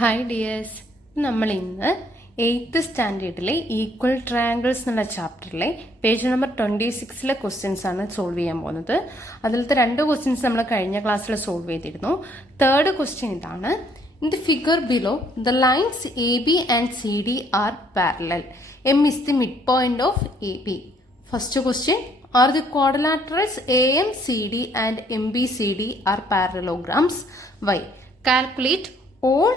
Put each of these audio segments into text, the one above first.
Hi dears, നമ്മൾ ഇന്ന് 8th സ്റ്റാൻഡേർഡിലെ equal triangles എന്നുള്ള ചാപ്റ്ററിലെ പേജ് നമ്പർ 26 ക്വസ്റ്റ്യൻസ് ആണ് സോൾവ് ചെയ്യാൻ പോകുന്നത്. അതിലത്തെ 2 ക്വസ്റ്റ്യൻസ് നമ്മൾ കഴിഞ്ഞ ക്ലാസ്സിൽ സോൾവ് ചെയ്തിരുന്നു. തേർഡ് ക്വസ്റ്റ്യൻ ഇതാണ്. In the figure below the lines A B and C D R parallel. M is the mid point of A B. First question, are the quadrilaterals AMCD and MBCD are parallelograms? Why? Calculate all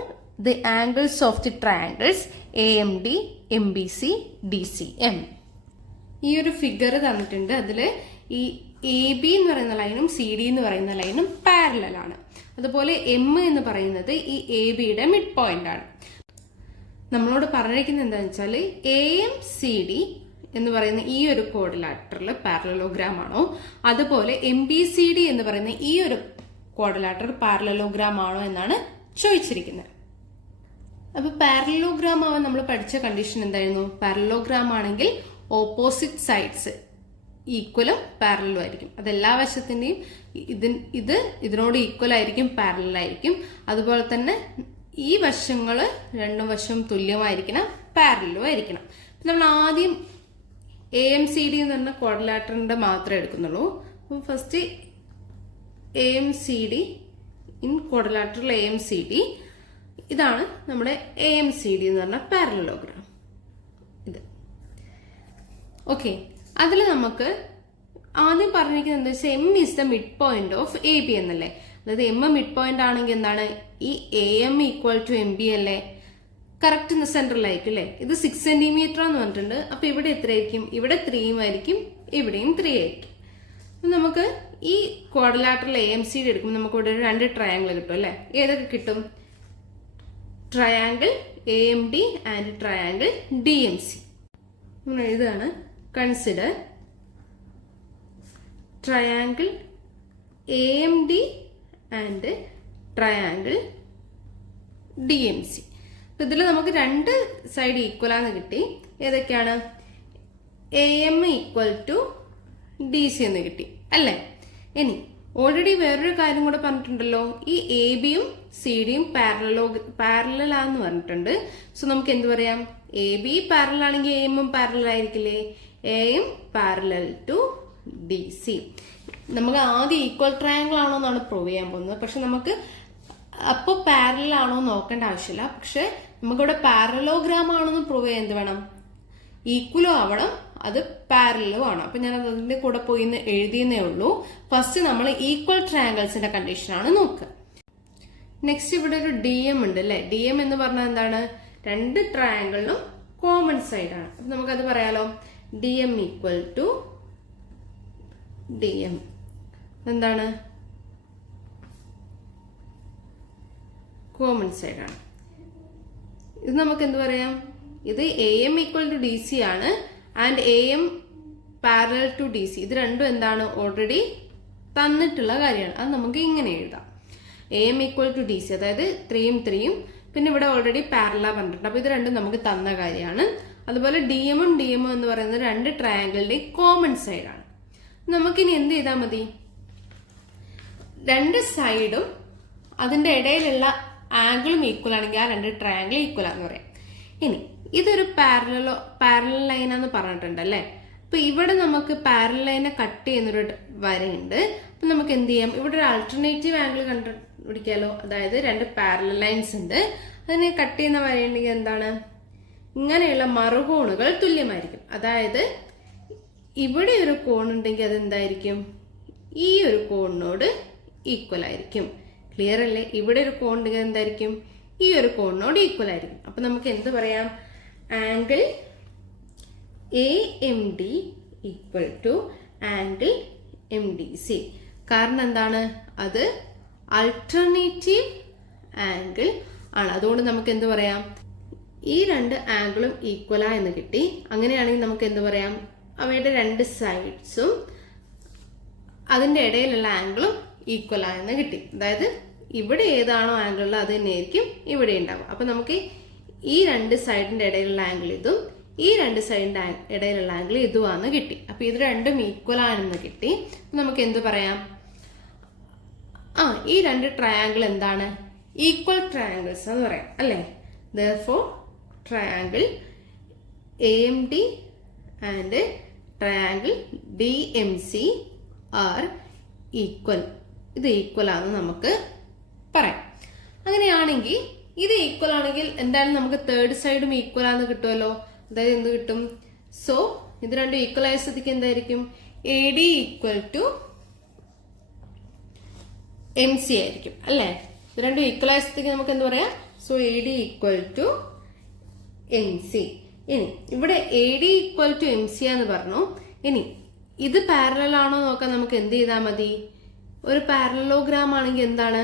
the angles of the triangles AMD, MBC, DCM. ഈ ഒരു figure തന്നിട്ടുണ്ട്. അതിൽ ഈ A B എന്ന് പറയുന്ന ലൈനും C D എന്ന് പറയുന്ന ലൈനും പാരലൽ ആണ്. അതുപോലെ എം എന്ന് പറയുന്നത് ഈ എ ബിയുടെ മിഡ് പോയിന്റ് ആണ്. നമ്മളോട് പറഞ്ഞിരിക്കുന്നത് എന്താണെന്ന് വെച്ചാൽ AMCD എന്ന് പറയുന്ന ഈ ഒരു ക്വാഡ്രിലാറ്ററൽ പാരലലോഗ്രാം ആണോ, അതുപോലെ MBCD എന്ന് പറയുന്ന ഈ ഒരു ക്വാഡ്രിലാറ്ററൽ പാരലലോഗ്രാം ആണോ എന്നാണ് ചോദിച്ചിരിക്കുന്നത്. അപ്പൊ പാരലലോഗ്രാം ആവാൻ നമ്മൾ പഠിച്ച കണ്ടീഷൻ എന്തായിരുന്നു? പാരലലോഗ്രാം ആണെങ്കിൽ ഓപ്പോസിറ്റ് സൈഡ്സ് ഈക്വലും പാരലലും ആയിരിക്കും. അത് എല്ലാ വശത്തിന്റെയും ഇതിനോട് ഈക്വൽ ആയിരിക്കും, പാരലൽ ആയിരിക്കും. അതുപോലെ തന്നെ ഈ വശങ്ങള് രണ്ടു വശവും തുല്യമായിരിക്കണം, പാരലലും ആയിരിക്കണം. നമ്മൾ ആദ്യം AMCD എന്ന് പറഞ്ഞ ക്വാഡ്രിലാറ്ററിന്റെ മാത്രമേ എടുക്കുന്നുള്ളൂ. അപ്പം first AMCD in quadrilateral AMCD, ഇതാണ് നമ്മുടെ AMCD എന്ന് പറഞ്ഞ പാരലലോഗ്രാം. ഇത് ഓക്കെ. അതിൽ നമുക്ക് ആദ്യം പറഞ്ഞിരിക്കുന്നത് എന്താ വെച്ചാൽ M is the mid point of A B എന്നല്ലേ. അതായത് എം മിഡ് പോയിന്റ് ആണെങ്കിൽ എന്താണ്, ഈ AM ഈക്വൽ ടു MB അല്ലേ, കറക്റ്റ് സെന്ററിലായിരിക്കും അല്ലെ. ഇത് 6 സെന്റിമീറ്റർ എന്ന് പറഞ്ഞിട്ടുണ്ട്. അപ്പൊ ഇവിടെ എത്രയായിരിക്കും? ഇവിടെ 3 ആയിരിക്കും, ഇവിടെയും 3 ആയിരിക്കും. നമുക്ക് ഈ ക്വാഡ്രിലാറ്ററൽ AMCD എടുക്കുമ്പോൾ നമുക്ക് ഇവിടെ 2 ട്രയാങ്കിൾ കിട്ടും അല്ലെ. ഏതൊക്കെ കിട്ടും? Triangle AMD and triangle DMC. എഴുതാണ്, consider triangle AMD and triangle DMC. ഇതിൽ നമുക്ക് 2 സൈഡ് ഈക്വൽ ആണെന്ന് കിട്ടി. ഏതൊക്കെയാണ്? AM ഈക്വൽ ടു DC എന്ന് കിട്ടി അല്ലേ. ഇനി ഓൾറെഡി വേറൊരു കാര്യം കൂടെ പറഞ്ഞിട്ടുണ്ടല്ലോ, ഈ എ ബിയും സി ഡിയും പാരലലാന്ന് പറഞ്ഞിട്ടുണ്ട്. സോ നമുക്ക് എന്ത് പറയാം? എ ബി പാരലൽ ആണെങ്കിൽ AM പാരലൽ ആയിരിക്കില്ലേ. AM parallel to DC. നമുക്ക് ആദ്യം ഈക്വൽ ട്രയാങ്കിൾ ആണോ എന്നാണ് പ്രൂവ് ചെയ്യാൻ പോകുന്നത്. പക്ഷെ നമുക്ക് അപ്പോൾ പാരലൽ ആണോ നോക്കേണ്ട ആവശ്യമില്ല. പക്ഷെ നമുക്കിവിടെ പാരലോഗ്രാം ആണെന്ന് പ്രൂവ് ചെയ്യാൻ എന്ത് വേണം? ഈക്വലും ആവണം, അത് പാരലും ആണ്. അപ്പൊ ഞാൻ അതിന്റെ കൂടെ പോയി എഴുതിയെന്നേ ഉള്ളൂ. ഫസ്റ്റ് നമ്മൾ ഈക്വൽ ട്രയാങ്കിൾസിന്റെ കണ്ടീഷനാണ് നോക്കുക. നെക്സ്റ്റ് ഇവിടെ ഒരു DM ഉണ്ട് അല്ലെ. DM എന്ന് പറഞ്ഞാൽ എന്താണ്? 2 ട്രയാങ്കിളിനും കോമൺ സൈഡ് ആണ്. അപ്പൊ നമുക്കത് പറയാലോ. DM ഈക്വൽ ടു DM എന്താണ്? കോമൺ സൈഡ് ആണ്. ഇത് നമുക്ക് എന്ത് പറയാം? ഇത് AM ഈക്വൽ ടു DC ആണ് and AM parallel to DC. ഇത് രണ്ടും എന്താണ്? ഓൾറെഡി തന്നിട്ടുള്ള കാര്യമാണ്. അത് നമുക്ക് ഇങ്ങനെ എഴുതാം. AM ഈക്വൽ ടു DC, അതായത് 3ഉം 3ഉം, പിന്നെ ഇവിടെ ഓൾറെഡി പാരലൽ പറഞ്ഞിട്ടുണ്ട്. അപ്പൊ ഇത് രണ്ടും നമുക്ക് തന്ന കാര്യമാണ്. അതുപോലെ DMഉം DMഉം എന്ന് പറയുന്നത് 2 ട്രയാങ്കിളിന്റെ കോമൺ സൈഡ് ആണ്. നമുക്കിനി എന്ത് ചെയ്താൽ മതി? 2 സൈഡും അതിന്റെ ഇടയിലുള്ള ആംഗിളും ഈക്വൽ ആണെങ്കിൽ ആ 2 ട്രയാങ്കിൾ ഈക്വൽ ആണെന്ന് പറയാം. ഇനി ഇതൊരു പാരലൽ ലൈനാന്ന് പറഞ്ഞിട്ടുണ്ട് അല്ലെ. അപ്പൊ ഇവിടെ നമുക്ക് പാരലൽ ലൈനെ കട്ട് ചെയ്യുന്നൊരു വരയുണ്ട്. അപ്പൊ നമുക്ക് എന്ത് ചെയ്യാം? ഇവിടെ ഒരു ആൾട്ടർനേറ്റീവ് ആംഗിൾ കണ്ടുപിടിക്കാലോ. അതായത് 2 പാരലൽ ലൈൻസ് ഉണ്ട്, അതിനെ കട്ട് ചെയ്യുന്ന വരയുണ്ടെങ്കിൽ എന്താണ്? ഇങ്ങനെയുള്ള മറുകോണുകൾ തുല്യമായിരിക്കും. അതായത് ഇവിടെ ഒരു കോണുണ്ടെങ്കിൽ അതെന്തായിരിക്കും? ഈ ഒരു കോണിനോട് ഈക്വൽ ആയിരിക്കും. ക്ലിയർ അല്ലേ? ഇവിടെ ഒരു കോൺ ഉണ്ടെങ്കിൽ എന്തായിരിക്കും? ഈ ഒരു കോണിനോട് ഈക്വൽ ആയിരിക്കും. അപ്പൊ നമുക്ക് എന്ത് പറയാം? Angle AMD equal to angle MDC. കാരണം എന്താണ്? അത് ആൾട്ടർനേറ്റീവ് ആംഗിൾ ആണ്. അതുകൊണ്ട് നമുക്ക് എന്ത് പറയാം? ഈ 2 ആംഗിളും ഈക്വലാ എന്ന് കിട്ടി. അങ്ങനെയാണെങ്കിൽ നമുക്ക് എന്ത് പറയാം? അവയുടെ 2 സൈഡ്സും അതിന്റെ ഇടയിലുള്ള ആംഗിളും ഈക്വൽ ആയെന്ന് കിട്ടി. അതായത് ഇവിടെ ഏതാണോ ആംഗിൾ അത് തന്നെയായിരിക്കും ഇവിടെ ഉണ്ടാവും. അപ്പൊ നമുക്ക് ഈ 2 സൈഡിന്റെ ഇടയിലുള്ള ആംഗിൾ ഇതും ഈ 2 സൈഡിന്റെ ഇടയിലുള്ള ആംഗിൾ ഇതുമാണെന്ന് കിട്ടി. അപ്പൊ ഇത് രണ്ടും ഈക്വൽ ആണെന്ന് കിട്ടി. നമുക്ക് എന്ത് പറയാം? ഈ രണ്ട് ട്രയാങ്കിൾ എന്താണ്? ഈക്വൽ ട്രയാങ്കിൾസ് എന്ന് പറയാം അല്ലേ. therefore triangle AMD and triangle DMC are equal. ഇത് ഈക്വൽ ആണെന്ന് നമുക്ക് പറയാം. അങ്ങനെയാണെങ്കിൽ ഇത് ഈക്വൽ ആണെങ്കിൽ എന്തായാലും നമുക്ക് തേർഡ് സൈഡും ഈക്വൽ ആണെന്ന് കിട്ടുമല്ലോ. അതായത് എന്ത് കിട്ടും? സോ ഇത് രണ്ടും ഈക്വൽ ആയ സ്ഥിതിക്ക് എന്തായിരിക്കും? AD ഈക്വൽ ടു MC ആയിരിക്കും അല്ലേ. ഇത് രണ്ടും ഈക്വൽ ആയ സ്ഥിതിക്ക് നമുക്ക് എന്ത് പറയാം? So AD equal to MC. ഇനി ഇവിടെ AD ഈക്വൽ ടു MC എന്ന് പറഞ്ഞു. ഇനി ഇത് പാരലൽ ആണോ നോക്കാൻ നമുക്ക് എന്ത് ചെയ്താൽ മതി? ഒരു പാരലലോഗ്രാം ആണെങ്കിൽ എന്താണ്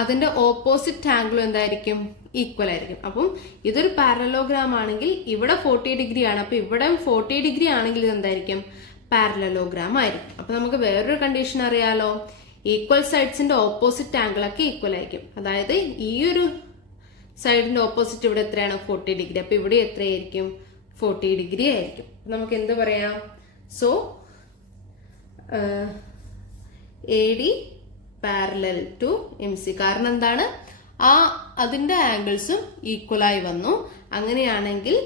അതിന്റെ ഓപ്പോസിറ്റ് ആംഗിളും എന്തായിരിക്കും? ഈക്വൽ ആയിരിക്കും. അപ്പം ഇതൊരു പാരലലോഗ്രാം ആണെങ്കിൽ ഇവിടെ 40 ഡിഗ്രി ആണ്. അപ്പൊ ഇവിടെ 40 ഡിഗ്രി ആണെങ്കിൽ ഇത് എന്തായിരിക്കും? പാരലലോഗ്രാം ആയിരിക്കും. അപ്പൊ നമുക്ക് വേറൊരു കണ്ടീഷൻ അറിയാലോ, ഈക്വൽ സൈഡ്സിന്റെ ഓപ്പോസിറ്റ് ആംഗിൾ ഒക്കെ ഈക്വൽ ആയിരിക്കും. അതായത് ഈ ഒരു സൈഡിന്റെ ഓപ്പോസിറ്റ് ഇവിടെ എത്രയാണ്? 40 ഡിഗ്രി. അപ്പൊ ഇവിടെ എത്രയായിരിക്കും? 40 ഡിഗ്രി ആയിരിക്കും. നമുക്ക് എന്ത് പറയാം? So AD parallel to MC. കാരണം എന്താണ്? അതിന്റെ ആംഗിൾസും ഈക്വൽ ആയി വന്നു. അങ്ങനെയാണെങ്കിൽ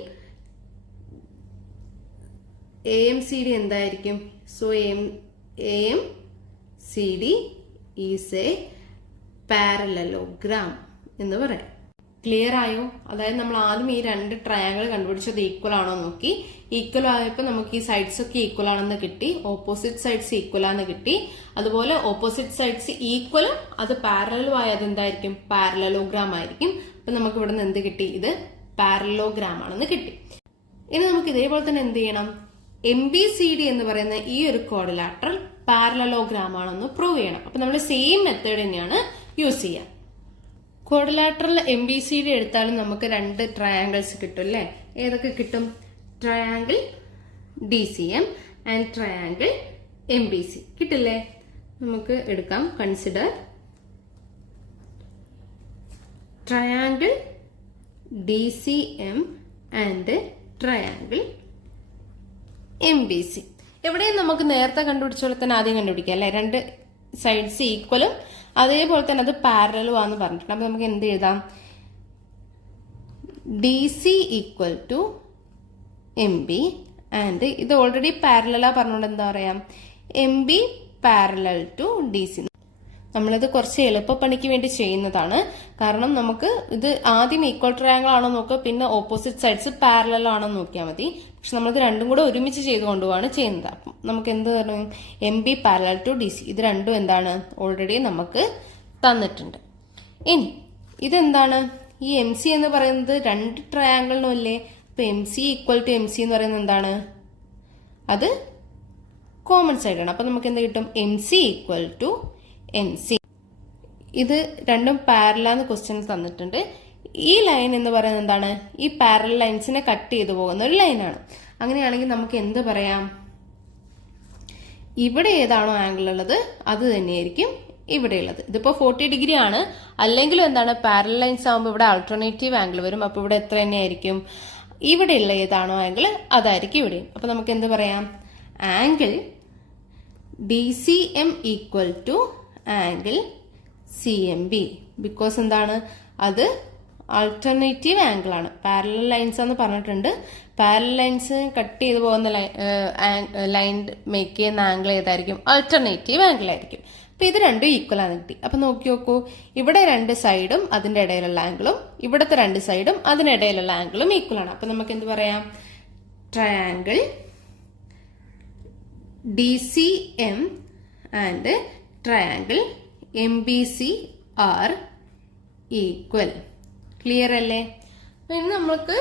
AMCD എന്തായിരിക്കും? So AMCD is A parallelogram എന്ന് പറയാം. ക്ലിയർ ആയോ? അതായത് നമ്മൾ ആദ്യം ഈ രണ്ട് ട്രയാങ്കിൾ കണ്ടുപിടിച്ചത് ഈക്വൽ ആണോ നോക്കി. ഈക്വൽ ആയപ്പോൾ നമുക്ക് ഈ സൈഡ്സ് ഒക്കെ ഈക്വൽ ആണെന്ന് കിട്ടി, ഓപ്പോസിറ്റ് സൈഡ്സ് ഈക്വൽ ആണെന്ന് കിട്ടി. അതുപോലെ ഓപ്പോസിറ്റ് സൈഡ്സ് ഈക്വലും അത് പാരലലും ആയത് എന്തായിരിക്കും? പാരലലോഗ്രാം ആയിരിക്കും. അപ്പൊ നമുക്ക് ഇവിടെ നിന്ന് എന്ത് കിട്ടി? ഇത് പാരലലോഗ്രാം ആണെന്ന് കിട്ടി. ഇനി നമുക്ക് ഇതേപോലെ തന്നെ എന്ത് ചെയ്യണം? MBCD എന്ന് പറയുന്ന ഈ ഒരു ക്വാഡ്രിലാറ്ററൽ പാരലലോഗ്രാം ആണെന്ന് പ്രൂവ് ചെയ്യണം. അപ്പൊ നമ്മൾ സെയിം മെത്തേഡ് തന്നെയാണ് യൂസ് ചെയ്യുക. ക്വാഡ്രിലാറ്ററൽ MBCD എടുത്താലും നമുക്ക് രണ്ട് ട്രയാങ്കിൾസ് കിട്ടും അല്ലേ. ഏതൊക്കെ കിട്ടും? Triangle DCM and triangle MBC കിട്ടില്ലേ? നമുക്ക് എടുക്കാം. Consider triangle DCM and triangle MBC. എവിടെയും നമുക്ക് നേരത്തെ കണ്ടുപിടിച്ച പോലെ തന്നെ ആദ്യം കണ്ടുപിടിക്കാം അല്ലെ. രണ്ട് സൈഡ്സ് ഈക്വലും അതേപോലെ തന്നെ അത് പാരലലും ആണെന്ന് പറഞ്ഞിട്ടുണ്ട്. അപ്പൊ നമുക്ക് എന്ത് എഴുതാം? DC equal to MB and ഇത് ഓൾറെഡി പാരലലാ പറഞ്ഞുകൊണ്ട് എന്താ പറയാം? MB parallel to DC. നമ്മളിത് കുറച്ച് എളുപ്പപ്പണിക്ക് വേണ്ടി ചെയ്യുന്നതാണ്. കാരണം നമുക്ക് ഇത് ആദ്യം ഈക്വൽ ട്രയാങ്കിൾ ആണോ നോക്കുക, പിന്നെ ഓപ്പോസിറ്റ് സൈഡ്സ് പാരലൽ ആണോ നോക്കിയാൽ മതി. പക്ഷെ നമ്മളിത് രണ്ടും കൂടെ ഒരുമിച്ച് ചെയ്ത് കൊണ്ടുപോവാണ് ചെയ്യുന്നത്. അപ്പം നമുക്ക് എന്ത് പറയും? MB parallel to DC. ഇത് രണ്ടും എന്താണ്? ഓൾറെഡി നമുക്ക് തന്നിട്ടുണ്ട്. ഇനി ഇതെന്താണ്? ഈ MC എന്ന് പറയുന്നത് രണ്ട് ട്രയാങ്കിളിനും അല്ലേ. അപ്പൊ MC ഈക്വൽ ടു MC എന്ന് പറയുന്നത് എന്താണ്? അത് കോമൺ സൈഡാണ്. അപ്പൊ നമുക്ക് എന്ത് കിട്ടും? MC equal to MC. ഇത് രണ്ടും പാരലാന്ന് ക്വസ്റ്റ്യൻ തന്നിട്ടുണ്ട്. ഈ ലൈൻ എന്ന് പറയുന്നത് എന്താണ്? ഈ പാരലൽ ലൈൻസിനെ കട്ട് ചെയ്തു പോകുന്ന ഒരു ലൈനാണ്. അങ്ങനെയാണെങ്കിൽ നമുക്ക് എന്ത് പറയാം? ഇവിടെ ഏതാണോ ആംഗിൾ ഉള്ളത് അത് തന്നെയായിരിക്കും ഇവിടെ ഉള്ളത്. ഇതിപ്പോ 40 ഡിഗ്രി ആണ്. അല്ലെങ്കിലും എന്താണ്? പാരലൽ ലൈൻസ് ആകുമ്പോൾ ഇവിടെ ആൾട്ടർനേറ്റീവ് ആംഗിൾ വരും. അപ്പൊ ഇവിടെ എത്ര തന്നെയായിരിക്കും? ഇവിടെയുള്ള ഏതാണോ ആംഗിൾ അതായിരിക്കും ഇവിടെയും. അപ്പൊ നമുക്ക് എന്ത് പറയാം? Angle DCM equal to angle CMB. Because എന്താണ്? അത് ആൾട്ടർനേറ്റീവ് ആംഗിൾ ആണ്. പാരലൽ ലൈൻസ് എന്ന് പറഞ്ഞിട്ടുണ്ട്. പാരലൽ ലൈൻസ് കട്ട് ചെയ്ത് പോകുന്ന ലൈൻ മേക്ക് ചെയ്യുന്ന ആംഗിൾ ഏതായിരിക്കും? ആൾട്ടർനേറ്റീവ് ആംഗിൾ ആയിരിക്കും. അപ്പൊ ഇത് രണ്ടും ഈക്വൽ ആണ് കിട്ടി. അപ്പൊ നോക്കി നോക്കൂ, ഇവിടെ രണ്ട് സൈഡും അതിന്റെ ഇടയിലുള്ള ആംഗിളും ഇവിടുത്തെ രണ്ട് സൈഡും അതിനിടയിലുള്ള ആംഗിളും ഈക്വൽ ആണ്. അപ്പൊ നമുക്ക് എന്ത് പറയാം? Triangle DCM and triangle MBC are equal. Clear അല്ലേ? പിന്നെ നമുക്ക്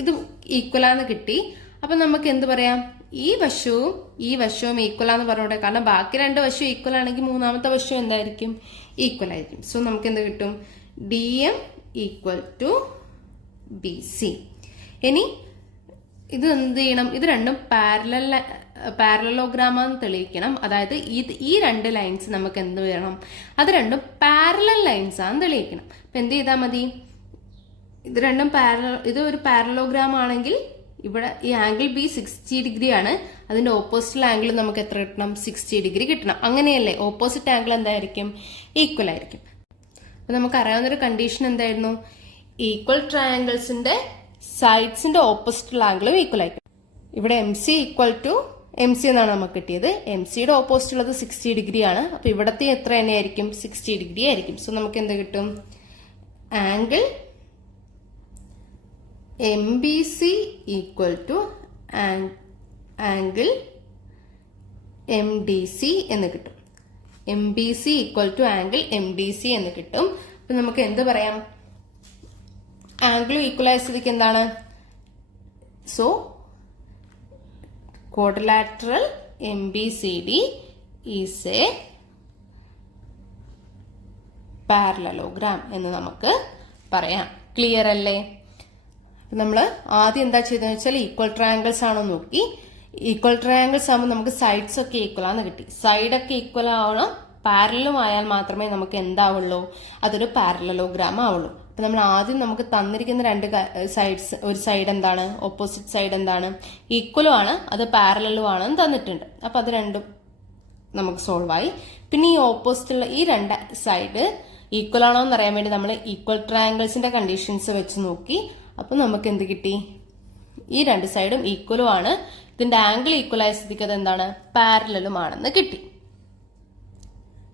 ഇത് ഈക്വലാന്ന് കിട്ടി. അപ്പൊ നമുക്ക് എന്ത് പറയാം? ഈ വശവും ഈക്വലാന്ന് പറഞ്ഞോട്ടെ. കാരണം ബാക്കി രണ്ട് വശവും ഈക്വൽ ആണെങ്കിൽ മൂന്നാമത്തെ വശവും എന്തായിരിക്കും? ഈക്വൽ ആയിരിക്കും. സോ നമുക്ക് എന്ത് കിട്ടും? DM equal to BC. ഇനി ഇത് എന്ത് ചെയ്യണം? ഇത് രണ്ടും പാരലലോഗ്രാമാന്ന് തെളിയിക്കണം. അതായത് ഈ രണ്ട് ലൈൻസ് നമുക്ക് എന്ത് വേണം? അത് രണ്ടും പാരലൽ ലൈൻസ് ആണെന്ന് തെളിയിക്കണം. അപ്പൊ എന്ത് ചെയ്താൽ മതി? ഇത് രണ്ടും ഇത് ഒരു പാരലോഗ്രാം ആണെങ്കിൽ ഇവിടെ ഈ ആംഗിൾ B 60 ഡിഗ്രി ആണ്. അതിന്റെ ഓപ്പോസിറ്റ് ആംഗിൾ നമുക്ക് എത്ര കിട്ടണം? 60 ഡിഗ്രി കിട്ടണം. അങ്ങനെയല്ലേ? ഓപ്പോസിറ്റ് ആംഗിൾ എന്തായിരിക്കും? ഈക്വൽ ആയിരിക്കും. അപ്പൊ നമുക്ക് അറിയാവുന്നൊരു കണ്ടീഷൻ എന്തായിരുന്നു? ഈക്വൽ ട്രയാങ്കിൾസിന്റെ സൈഡ്സിന്റെ ഓപ്പോസിറ്റുള്ള ആംഗിളും ഈക്വൽ ആയിരിക്കും. ഇവിടെ M C equal to M C എന്നാണ് നമുക്ക് കിട്ടിയത്. എം സിയുടെ ഓപ്പോസിറ്റ് ഉള്ളത് 60 ഡിഗ്രി ആണ്. അപ്പൊ ഇവിടത്തെ എത്ര തന്നെയായിരിക്കും? 60 ഡിഗ്രി ആയിരിക്കും. സോ നമുക്ക് എന്ത് കിട്ടും? Angle M B C equal to angle M D C എന്ന് കിട്ടും. M B C equal to angle M D C എന്ന് കിട്ടും. അപ്പൊ നമുക്ക് എന്ത് പറയാം? ആംഗിൾ ഈക്വൽ ആയ സ്ഥിതിക്ക് എന്താണ്? So quadrilateral MBCD is a parallelogram എന്ന് നമുക്ക് പറയാം. ക്ലിയർ അല്ലേ? നമ്മൾ ആദ്യം എന്താ ചെയ്തതെന്ന് വെച്ചാൽ ഈക്വൽ ട്രയാങ്കിൾസ് ആണോ നോക്കി. ഈക്വൽ ട്രയാങ്കിൾസ് ആകുമ്പോൾ നമുക്ക് സൈഡ്സ് ഒക്കെ ഈക്വൽ ആണെന്ന് കിട്ടി. സൈഡൊക്കെ ഈക്വൽ ആവണം, പാരലലും ആയാൽ മാത്രമേ നമുക്ക് എന്താവുള്ളൂ? അതൊരു പാരലലോഗ്രാം ആവുള്ളൂ. അപ്പൊ നമ്മൾ ആദ്യം നമുക്ക് തന്നിരിക്കുന്ന രണ്ട് സൈഡ്സ്, ഒരു സൈഡ് എന്താണ്? ഓപ്പോസിറ്റ് സൈഡ് എന്താണ്? ഈക്വലും ആണ്, അത് പാരലലും ആണെന്ന് തന്നിട്ടുണ്ട്. അപ്പൊ അത് രണ്ടും നമുക്ക് സോൾവ് ആയി. പിന്നെ ഈ ഓപ്പോസിറ്റുള്ള ഈ രണ്ട് സൈഡ് ഈക്വൽ ആണോ എന്ന് അറിയാൻ വേണ്ടി നമ്മൾ ഈക്വൽ ട്രയാങ്കിൾസിന്റെ കണ്ടീഷൻസ് വെച്ച് നോക്കി. അപ്പൊ നമുക്ക് എന്ത് കിട്ടി? ഈ രണ്ട് സൈഡും ഈക്വലും ആണ്, ഇതിന്റെ ആംഗിൾ ഈക്വൽ ആയ സ്ഥിതിക്ക് അത് എന്താണ്? പാരലലും ആണെന്ന് കിട്ടി.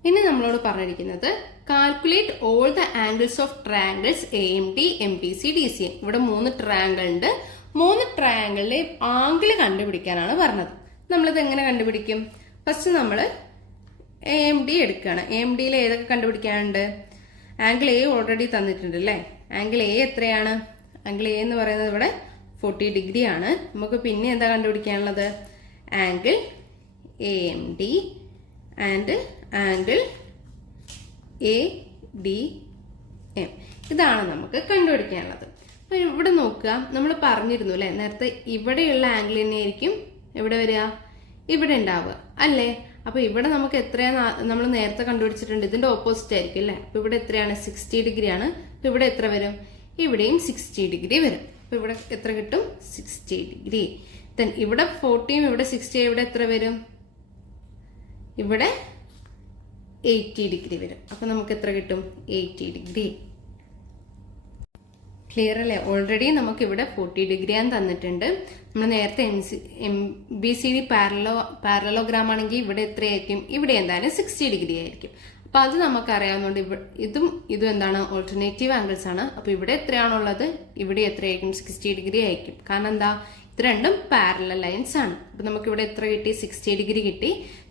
ഇനി നമ്മളോട് പറഞ്ഞിരിക്കുന്നത് calculate all the angles of triangles A M D M B C D C. ഇവിടെ 3 ട്രയാങ്കിൾ ഉണ്ട്. 3 ട്രയാങ്കിളിലെ ആംഗിൾ കണ്ടുപിടിക്കാനാണ് പറഞ്ഞത്. നമ്മളിത് എങ്ങനെ കണ്ടുപിടിക്കും? ഫസ്റ്റ് നമ്മൾ എ എം ഡി എടുക്കുകയാണ്. എ എം ഡിയിൽ ഏതൊക്കെ കണ്ടുപിടിക്കാനുണ്ട്? ആംഗിൾ എ ഓൾറെഡി തന്നിട്ടുണ്ട് അല്ലേ? ആംഗിൾ എ എത്രയാണ്? ആംഗിൾ എ എന്ന് പറയുന്നത് ഇവിടെ 40 ഡിഗ്രി ആണ്. നമുക്ക് പിന്നെ എന്താ കണ്ടുപിടിക്കാനുള്ളത്? Angle A M D and angle A D M. ഇതാണ് നമുക്ക് കണ്ടുപിടിക്കാനുള്ളത്. അപ്പൊ ഇവിടെ നോക്കുക, നമ്മൾ പറഞ്ഞിരുന്നു അല്ലെ നേരത്തെ, ഇവിടെയുള്ള ആംഗിൾ തന്നെയായിരിക്കും എവിടെ വരിക? ഇവിടെ ഉണ്ടാവുക അല്ലേ? അപ്പൊ ഇവിടെ നമുക്ക് എത്രയാണ് നമ്മൾ നേരത്തെ കണ്ടുപിടിച്ചിട്ടുണ്ട്? ഇതിന്റെ ഓപ്പോസിറ്റ് ആയിരിക്കും അല്ലെ? അപ്പൊ ഇവിടെ എത്രയാണ്? 60 ഡിഗ്രി ആണ്. അപ്പൊ ഇവിടെ എത്ര വരും? ഇവിടെയും 60 ഡിഗ്രി വരും. അപ്പൊ ഇവിടെ എത്ര കിട്ടും? 60 ഡിഗ്രി. ദെൻ ഇവിടെ 40യും ഇവിടെ 60, ഇവിടെ എത്ര വരും? ഇവിടെ 80 ഡിഗ്രി വരും. അപ്പൊ നമുക്ക് എത്ര കിട്ടും? 80 ഡിഗ്രി. ക്ലിയർ അല്ലേ? ഓൾറെഡി നമുക്ക് ഇവിടെ 40 ഡിഗ്രി ആണ് തന്നിട്ടുണ്ട്. നമ്മൾ നേരത്തെ M B C D parallelogram ആണെങ്കിൽ ഇവിടെ എത്രയായിരിക്കും? ഇവിടെ എന്തായാലും 60 ഡിഗ്രി ആയിരിക്കും. അപ്പൊ അത് നമുക്ക് അറിയാവുന്നതുകൊണ്ട് ഇതും എന്താണ്? ഓൾട്ടർനേറ്റീവ് ആംഗിൾസ് ആണ്. അപ്പൊ ഇവിടെ എത്രയാണുള്ളത്? ഇവിടെ എത്രയായിരിക്കും? 60 ഡിഗ്രി ആയിരിക്കും. കാരണം എന്താ? ഇത് രണ്ടും പാരലൽ ലൈൻസ് ആണ്. അപ്പൊ നമുക്ക് ഇവിടെ എത്ര കിട്ടി? 60 ഡിഗ്രി കിട്ടി.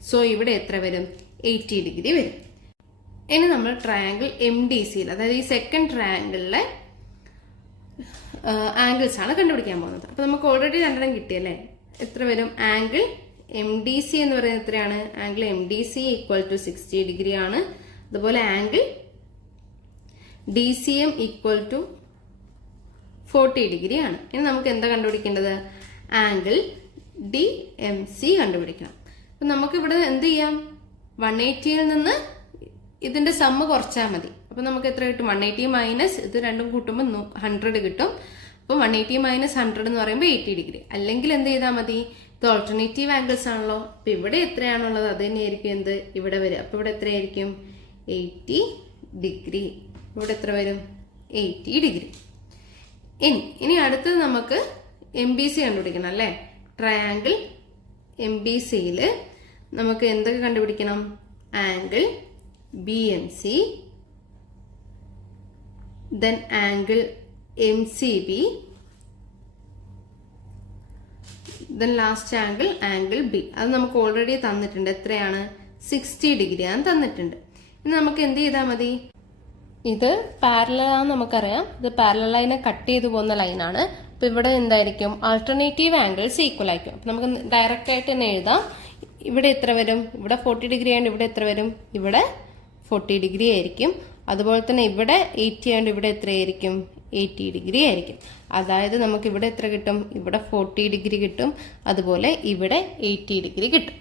സോ ഇവിടെ എത്ര വരും? 80 ഡിഗ്രി വരും. ഇനി നമ്മൾ ട്രയാങ്കിൾ എം ഡി സിയിൽ, അതായത് ഈ സെക്കൻഡ് ട്രയാങ്കിളിലെ ആംഗിൾസ് ആണ് കണ്ടുപിടിക്കാൻ പോകുന്നത്. അപ്പൊ നമുക്ക് ഓൾറെഡി രണ്ടെണ്ണം കിട്ടിയല്ലേ? എത്ര വരും? ആംഗിൾ എം ഡി സി എന്ന് പറയുന്നത് എത്രയാണ്? Angle M D C equal to 60 degree ആണ്. അതുപോലെ angle D C M equal to 40 degree ആണ്. ഇനി നമുക്ക് എന്താ കണ്ടുപിടിക്കേണ്ടത്? ആംഗിൾ ഡി എം സി കണ്ടുപിടിക്കണം. അപ്പൊ നമുക്ക് ഇവിടെ എന്ത് ചെയ്യാം? 180യിൽ നിന്ന് ഇതിന്റെ സമ്മ് കുറച്ചാൽ മതി. അപ്പൊ നമുക്ക് എത്ര കിട്ടും? 180 മൈനസ് ഇത് രണ്ടും കൂട്ടുമ്പോൾ 100 കിട്ടും. അപ്പൊ 180 മൈനസ് 100 എന്ന് പറയുമ്പോൾ 80 ഡിഗ്രി. അല്ലെങ്കിൽ എന്ത് ചെയ്താൽ മതി? ഇത് ഓൾട്ടർനേറ്റീവ് ആംഗിൾസ് ആണല്ലോ. അപ്പൊ ഇവിടെ എത്രയാണുള്ളത് അത് തന്നെയായിരിക്കും എന്ത് ഇവിടെ വരിക. അപ്പൊ ഇവിടെ എത്രയായിരിക്കും? 80 ഡിഗ്രി. ഇവിടെ എത്ര വരും? 80 ഡിഗ്രി. ഇനി അടുത്തത് നമുക്ക് എം ബി സി കണ്ടുപിടിക്കണം അല്ലേ? ട്രയാങ്കിൾ എം ബി സിയില് നമുക്ക് എന്തൊക്കെ കണ്ടുപിടിക്കണം? Angle B M C, then angle M C B, then last angle B. അത് നമുക്ക് ഓൾറെഡി തന്നിട്ടുണ്ട്. എത്രയാണ്? 60 ഡിഗ്രി ആണ് തന്നിട്ടുണ്ട്. ഇനി നമുക്ക് എന്ത് ചെയ്താൽ മതി? ഇത് പാരലലാന്ന് നമുക്കറിയാം. ഇത് പാരലൽ ലൈനെ കട്ട് ചെയ്തു പോകുന്ന ലൈനാണ്. അപ്പൊ ഇവിടെ എന്തായിരിക്കും? ആൾട്ടർനേറ്റീവ് ആംഗിൾസ് ഈക്വൽ ആയിരിക്കും. അപ്പൊ നമുക്ക് ഡയറക്റ്റ് ആയിട്ട് തന്നെ എഴുതാം. ഇവിടെ എത്ര വരും? ഇവിടെ 40 ഡിഗ്രി ആയതുകൊണ്ട് ഇവിടെ എത്ര വരും? ഇവിടെ 40 ഡിഗ്രി ആയിരിക്കും. അതുപോലെ തന്നെ ഇവിടെ 80 ആയതുകൊണ്ട് ഇവിടെ എത്രയായിരിക്കും? 80 ഡിഗ്രി ആയിരിക്കും. അതായത് നമുക്ക് ഇവിടെ എത്ര കിട്ടും? ഇവിടെ 40 ഡിഗ്രി കിട്ടും. അതുപോലെ ഇവിടെ 80 ഡിഗ്രി കിട്ടും.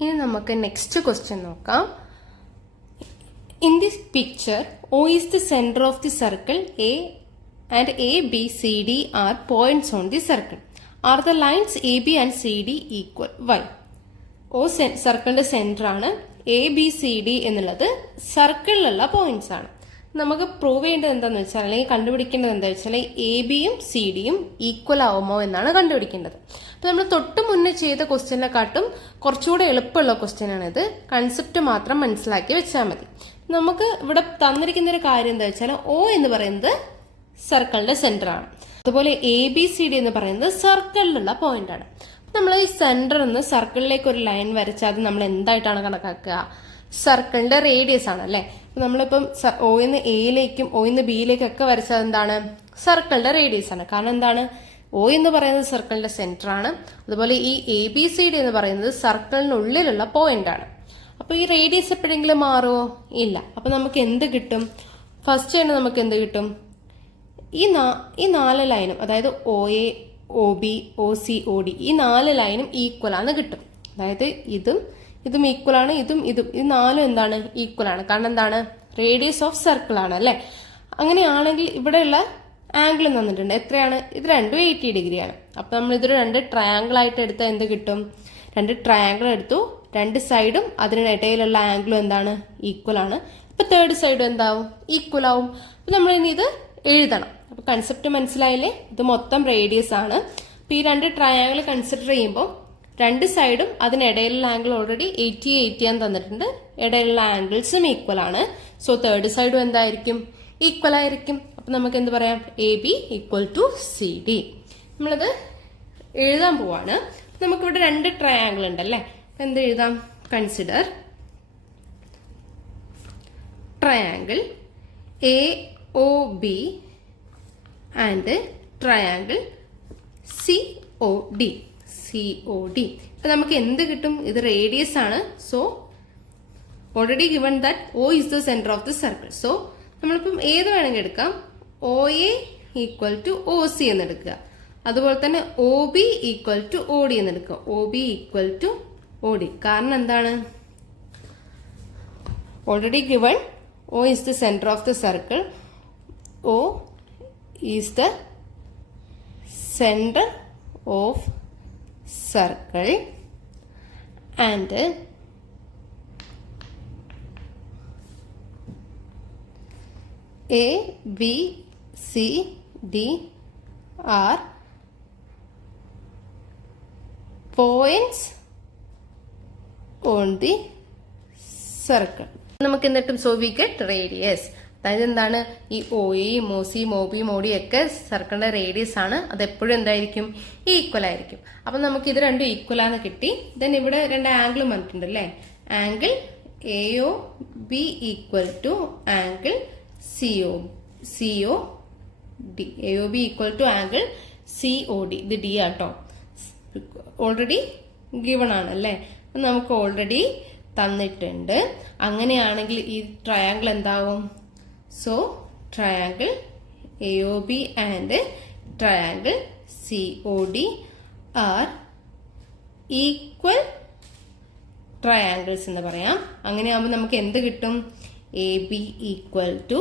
ഇനി നമുക്ക് നെക്സ്റ്റ് ക്വസ്റ്റ്യൻ നോക്കാം. In this picture, O is the center of the circle A and A, B, C, D are points on the circle. Are the lines A, B and C, D equal? Why? O സർക്കിളിന്റെ centre ആണ്. ABCD എന്നുള്ളത് സർക്കിളിലുള്ള points ആണ്. നമുക്ക് prove ചെയ്യേണ്ടത് എന്താണെന്ന് വെച്ചാൽ, അല്ലെങ്കിൽ കണ്ടുപിടിക്കേണ്ടത് എന്താ വെച്ചാൽ, ABയും CDയും ഈക്വൽ ആവുമോ എന്നാണ് കണ്ടുപിടിക്കേണ്ടത്. അപ്പൊ നമ്മൾ തൊട്ട് മുന്നേ ചെയ്ത ക്വസ്റ്റ്യനെക്കാട്ടും കുറച്ചുകൂടെ എളുപ്പമുള്ള ക്വസ്റ്റ്യൻ ആണിത്. കൺസെപ്റ്റ് മാത്രം മനസ്സിലാക്കി വെച്ചാൽ മതി. നമുക്ക് ഇവിടെ തന്നിരിക്കുന്ന ഒരു കാര്യം എന്താ വെച്ചാൽ, O എന്ന് പറയുന്നത് സർക്കിളിന്റെ സെന്റർ ആണ്. അതുപോലെ ABCD എന്ന് പറയുന്നത് സർക്കിളിലുള്ള പോയിന്റ് ആണ്. നമ്മൾ ഈ സെന്ററിൽ നിന്ന് സർക്കിളിലേക്ക് ഒരു ലൈൻ വരച്ചാൽ അത് നമ്മൾ എന്തായിട്ടാണ് കണക്കാക്കുക? സർക്കിളിന്റെ റേഡിയസ് ആണ് അല്ലെ. നമ്മളിപ്പം Oന്ന് എയിലേക്കും Oന്ന് ബിയിലേക്കും ഒക്കെ വരച്ചാൽ എന്താണ്? സർക്കിളിന്റെ റേഡിയസ് ആണ്. കാരണം എന്താണ്? O എന്ന് പറയുന്നത് സർക്കിളിന്റെ സെന്റർ ആണ്. അതുപോലെ ഈ ABCD എന്ന് പറയുന്നത് സർക്കിളിനുള്ളിലുള്ള പോയിന്റ് ആണ്. അപ്പൊ ഈ റേഡിയസ് എപ്പോഴെങ്കിലും മാറുമോ? ഇല്ല. അപ്പൊ നമുക്ക് എന്ത് കിട്ടും? ഫസ്റ്റ് തന്നെ നമുക്ക് എന്ത് കിട്ടും? ഈ 4 ലൈനും, അതായത് OA, OB, OC, OD, ഈ 4 ലൈനും ഈക്വൽ ആണ് കിട്ടും. അതായത് ഇതും ഈക്വൽ ആണ്, ഈ 4 എന്താണ്? ഈക്വൽ ആണ്. കാരണം എന്താണ്? റേഡിയസ് ഓഫ് സർക്കിൾ ആണ് അല്ലെ. അങ്ങനെയാണെങ്കിൽ ഇവിടെയുള്ള ആംഗിൾ തന്നിട്ടുണ്ട്. എത്രയാണ്? ഇത് രണ്ടും 80 ഡിഗ്രിയാണ്. അപ്പൊ നമ്മൾ ഇതൊരു 2 ട്രയാങ്കിൾ ആയിട്ട് എടുത്താൽ എന്ത് കിട്ടും? 2 ട്രയാങ്കിൾ എടുത്തു, 2 സൈഡും അതിനിടയിലുള്ള ആംഗിളും എന്താണ്? ഈക്വൽ ആണ്. അപ്പൊ തേർഡ് സൈഡും എന്താവും? ഈക്വൽ ആവും. അപ്പൊ നമ്മൾ ഇനി ഇത് എഴുതണം. അപ്പൊ കൺസെപ്റ്റ് മനസ്സിലായില്ലേ? ഇത് മൊത്തം റേഡിയസ് ആണ്. അപ്പൊ ഈ 2 ട്രയാങ്കിൾ കൺസിഡർ ചെയ്യുമ്പോൾ 2 സൈഡും അതിനിടയിലുള്ള ആംഗിൾ ഓൾറെഡി 80 എന്ന് തന്നിട്ടുണ്ട്. ഇടയിലുള്ള ആംഗിൾസും ഈക്വൽ ആണ്. സോ തേർഡ് സൈഡും എന്തായിരിക്കും? ഈക്വൽ ആയിരിക്കും. അപ്പൊ നമുക്ക് എന്ത് പറയാം? AB equal to CD. നമ്മളത് എഴുതാൻ പോവാണ്. നമുക്കിവിടെ 2 ട്രയാങ്കിൾ ഉണ്ടല്ലേ. അപ്പൊ എന്ത് എഴുതാം? Consider triangle AOB and triangle COD. ഇപ്പൊ നമുക്ക് എന്ത് കിട്ടും? ഇത് റേഡിയസ് ആണ്. So already given that O is the centre of the circle. So നമ്മളിപ്പം ഏത് വേണമെങ്കിൽ എടുക്കാം. OA ഈക്വൽ ടു OC എന്ന് എടുക്കുക. അതുപോലെ തന്നെ OB ഈക്വൽ ടു OD എന്ന് എടുക്കുക. OB equal to OD. കാരണം എന്താണ്? Already given O is the centre of the circle. O is the centre of circle and A, B, C, D are points on the circle. നമുക്ക് എന്നിട്ടും so we get radius. അതായത് എന്താണ്? ഈ OAയും OCയും OBയും ODയും ഒക്കെ സർക്കിളിന്റെ radius ആണ്. അത് എപ്പോഴും എന്തായിരിക്കും? ഈക്വൽ ആയിരിക്കും. അപ്പൊ നമുക്ക് ഇത് രണ്ടും ഈക്വൽ ആണെന്ന് കിട്ടി. ദെൻ ഇവിടെ 2 ആംഗിൾ വന്നിട്ടുണ്ട് അല്ലേ. Angle AOB equal to angle COD. AOB equal to angle COD. ഇത് D ആട്ടോ. ഓൾറെഡി ഗിവൺ ആണ് അല്ലേ. നമുക്ക് ഓൾറെഡി തന്നിട്ടുണ്ട്. അങ്ങനെയാണെങ്കിൽ ഈ ട്രയാങ്കിൾ എന്താവും? So triangle AOB and triangle COD are equal triangles എന്ന് പറയാം. അങ്ങനെയാകുമ്പോൾ നമുക്ക് എന്ത് കിട്ടും? AB ഈക്വൽ ടു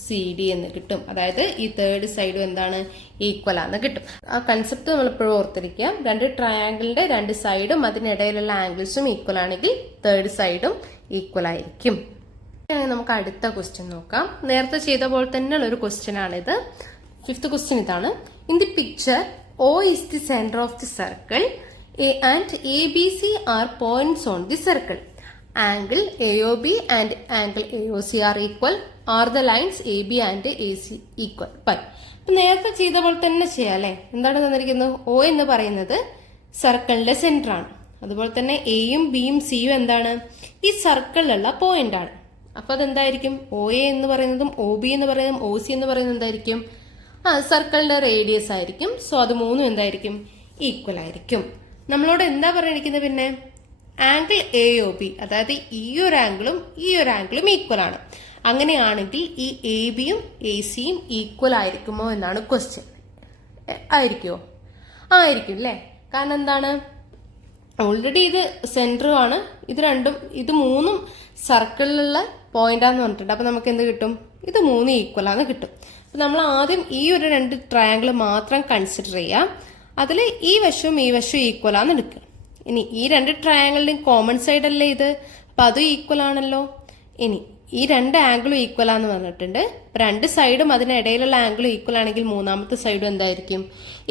CD എന്ന് കിട്ടും. അതായത് ഈ തേർഡ് സൈഡും എന്താണ്? ഈക്വൽ ആണെന്ന് കിട്ടും. ആ കൺസെപ്റ്റ് നമ്മൾ എപ്പോഴും ഓർത്തിരിക്കാം. 2 ട്രയാങ്കിളിന്റെ 2 സൈഡും അതിനിടയിലുള്ള ആംഗിൾസും ഈക്വൽ ആണെങ്കിൽ തേർഡ് സൈഡും ഈക്വൽ ആയിരിക്കും. നമുക്ക് അടുത്ത ക്വസ്റ്റ്യൻ നോക്കാം. നേരത്തെ ചെയ്ത പോലെ തന്നെയുള്ള ഒരു ക്വസ്റ്റ്യൻ ആണിത്. 5th ക്വസ്റ്റ്യൻ ഇതാണ്. In the picture O is the center of the circle and ABC are points on the circle. Angle AOB and angle AOC are equal. Are the lines AB and AC equal? അപ്പൊ നേരത്തെ ചെയ്ത പോലെ തന്നെ ചെയ്യാം അല്ലെ. എന്താണ് തന്നിരിക്കുന്നത്? O എന്ന് പറയുന്നത് സർക്കിളിന്റെ സെന്റർ ആണ്. അതുപോലെ തന്നെ Aയും Bയും Cയും എന്താണ്? ഈ സർക്കിളിലുള്ള പോയിന്റ് ആണ്. അപ്പൊ അതെന്തായിരിക്കും? OA എന്ന് പറയുന്നതും OB എന്ന് പറയുന്നതും OC എന്ന് പറയുന്നതും എന്തായിരിക്കും? സർക്കിളിന്റെ റേഡിയസ് ആയിരിക്കും. സോ അത് മൂന്നും എന്തായിരിക്കും? ഈക്വൽ ആയിരിക്കും. നമ്മളോട് എന്താ പറഞ്ഞിരിക്കുന്നത്? പിന്നെ ആംഗിൾ AOB, അതായത് ഈ ഒരു ആംഗിളും ഈക്വൽ ആണ്. അങ്ങനെയാണെങ്കിൽ ഈ ABയും ACയും ഈക്വൽ ആയിരിക്കുമോ എന്നാണ് ക്വസ്റ്റ്യൻ. ആയിരിക്കുമോ? ആയിരിക്കും അല്ലേ. കാരണം എന്താണ്? ഓൾറെഡി ഇത് സെന്ററും ആണ്. ഇത് മൂന്നും സർക്കിളിലുള്ള പോയിന്റാന്ന് പറഞ്ഞിട്ടുണ്ട്. അപ്പൊ നമുക്ക് എന്ത് കിട്ടും? ഇത് 3 ഈക്വൽ ആണെന്ന് കിട്ടും. അപ്പൊ നമ്മൾ ആദ്യം ഈ ഒരു 2 ട്രയാങ്കിൾ മാത്രം കൺസിഡർ ചെയ്യാം. അതിൽ ഈ വശവും ഈക്വൽ ആണെന്ന് എടുക്കുക. ഇനി ഈ 2 ട്രയാങ്കിളിന്റെയും കോമൺ സൈഡ് അല്ലേ ഇത്. അപ്പം അതും ഈക്വൽ ആണല്ലോ. ഇനി ഈ രണ്ട് ആംഗിളും ഈക്വൽ ആണെന്ന് പറഞ്ഞിട്ടുണ്ട്. രണ്ട് സൈഡും അതിനിടയിലുള്ള ആംഗിൾ ഈക്വൽ ആണെങ്കിൽ മൂന്നാമത്തെ സൈഡും എന്തായിരിക്കും?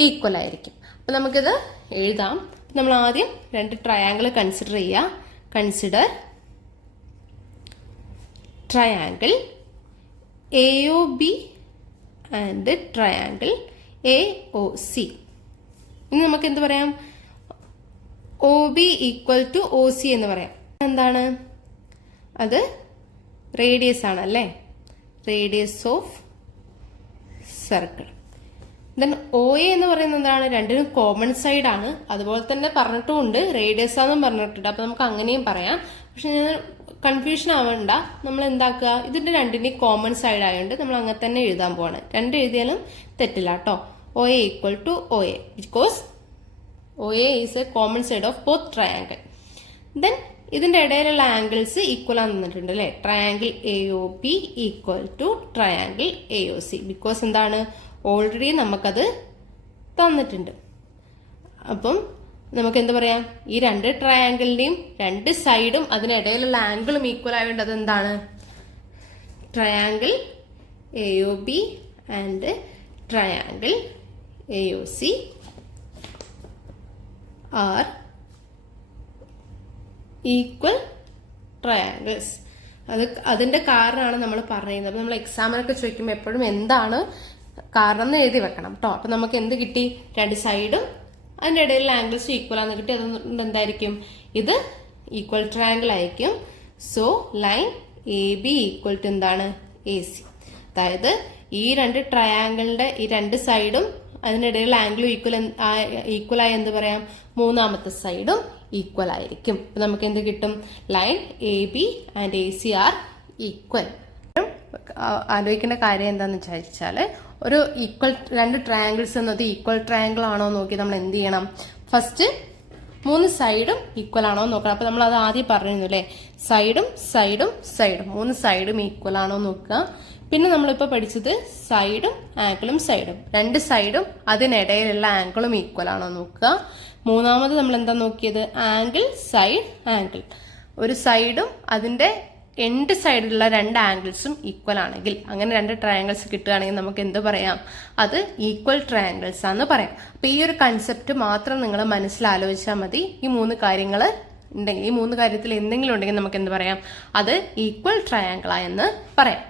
ഈക്വൽ ആയിരിക്കും. അപ്പം നമുക്കിത് എഴുതാം. നമ്മൾ ആദ്യം രണ്ട് ട്രയാങ്കിൾ കൺസിഡർ ചെയ്യുക. Consider triangle AOB and triangle AOC. ഇനി നമുക്ക് എന്ത് പറയാം? OB ഈക്വൽ ടു OC എന്ന് പറയാം. എന്താണ് അത്? റേഡിയസ് ആണ് അല്ലേ? Radius of circle. Then OA എന്ന് പറയുന്നത് എന്താണ്? രണ്ടിനും കോമൺ സൈഡ് ആണ്. അതുപോലെ തന്നെ പറഞ്ഞിട്ടുമുണ്ട്, റേഡിയസ് ആണെന്നും പറഞ്ഞിട്ടുണ്ട്. അപ്പൊ നമുക്ക് അങ്ങനെയും പറയാം. പക്ഷെ ഞാൻ കൺഫ്യൂഷൻ ആവണ്ട. നമ്മൾ എന്താക്കുക, ഇതിന്റെ രണ്ടിന്റെയും കോമൺ സൈഡ് ആയതുകൊണ്ട് നമ്മൾ അങ്ങനെ തന്നെ എഴുതാൻ പോവാണ്. രണ്ട് എഴുതിയാലും തെറ്റില്ല കേട്ടോ. OA equal to OA because OA is a common side of both triangle. Then ഇതിന്റെ ഇടയിലുള്ള ആംഗിൾസ് ഈക്വൽ ആണെന്ന് തന്നിട്ടുണ്ട് അല്ലെ? Triangle AOB equal to triangle AOC because എന്താണ്? ഓൾറെഡി നമുക്കത് തന്നിട്ടുണ്ട്. അപ്പം നമുക്ക് എന്താ പറയാം? ഈ രണ്ട് ട്രയാങ്കിളിന്റെയും രണ്ട് സൈഡും അതിനിടയിലുള്ള ആംഗിളും ഈക്വൽ ആയതുകൊണ്ട് അതെന്താണ്? Triangle AOB and triangle AOC are equal triangles. അതിന്റെ കാരണമാണ് നമ്മൾ പറയുന്നത്. അപ്പൊ നമ്മൾ എക്സാമിനൊക്കെ ചോദിക്കുമ്പോൾ എപ്പോഴും എന്താണ് കാരണം എന്ന് എഴുതി വെക്കണം കേട്ടോ. അപ്പൊ നമുക്ക് എന്ത് കിട്ടി? രണ്ട് സൈഡും അതിന്റെ ഇടയിലുള്ള ആംഗിൾസ് ഈക്വൽ ആണെന്ന് കിട്ടി. അതുകൊണ്ട് എന്തായിരിക്കും? ഇത് ഈക്വൽ ട്രയാങ്കിൾ ആയിരിക്കും. So line AB equal to എന്താണ്? AC. അതായത് ഈ രണ്ട് ട്രയാങ്കിളിന്റെ ഈ രണ്ട് സൈഡും അതിനിടയിലുള്ള ആംഗിളും ഈക്വൽ ആയി എന്ത് പറയാം? മൂന്നാമത്തെ സൈഡും ഈക്വൽ ആയിരിക്കും. അപ്പൊ നമുക്ക് എന്ത് കിട്ടും? Line AB and AC are equal. ആലോചിക്കേണ്ട കാര്യം എന്താന്ന് വിചാരിച്ചാല്, ഒരു ഈക്വൽ രണ്ട് ട്രയാങ്കിൾസ് എന്നത് ഈക്വൽ ട്രയാങ്കിൾ ആണോ നോക്കി നമ്മൾ എന്ത് ചെയ്യണം? ഫസ്റ്റ് മൂന്ന് സൈഡും ഈക്വൽ ആണോ നോക്കണം. അപ്പൊ നമ്മൾ അത് ആദ്യം പറഞ്ഞിരുന്നു അല്ലെ? സൈഡും സൈഡും സൈഡും മൂന്ന് സൈഡും ഈക്വൽ ആണോ നോക്കുക. പിന്നെ നമ്മളിപ്പോ പഠിച്ചത് സൈഡും ആംഗിളും സൈഡും രണ്ട് സൈഡും അതിനിടയിലുള്ള ആംഗിളും ഈക്വൽ ആണോ നോക്കുക. മൂന്നാമത് നമ്മൾ എന്താ നോക്കിയത്? Angle side angle. ഒരു സൈഡും അതിന്റെ എൻഡ് സൈഡിലുള്ള രണ്ട് ആംഗിൾസും ഈക്വൽ ആണെങ്കിൽ, അങ്ങനെ രണ്ട് ട്രയാങ്കിൾസ് കിട്ടുകയാണെങ്കിൽ നമുക്ക് എന്ത് പറയാം? അത് ഈക്വൽ ട്രയാങ്കിൾസ് ആണെന്ന് പറയാം. അപ്പൊ ഈ ഒരു കൺസെപ്റ്റ് മാത്രം നിങ്ങൾ മനസ്സിലാലോചിച്ചാൽ മതി. ഈ മൂന്ന് കാര്യങ്ങൾ ഉണ്ടെങ്കിൽ, ഈ മൂന്ന് കാര്യത്തിൽ എന്തെങ്കിലും ഉണ്ടെങ്കിൽ നമുക്ക് എന്ത് പറയാം? അത് ഈക്വൽ ട്രയാങ്കിളാ എന്ന് പറയാം.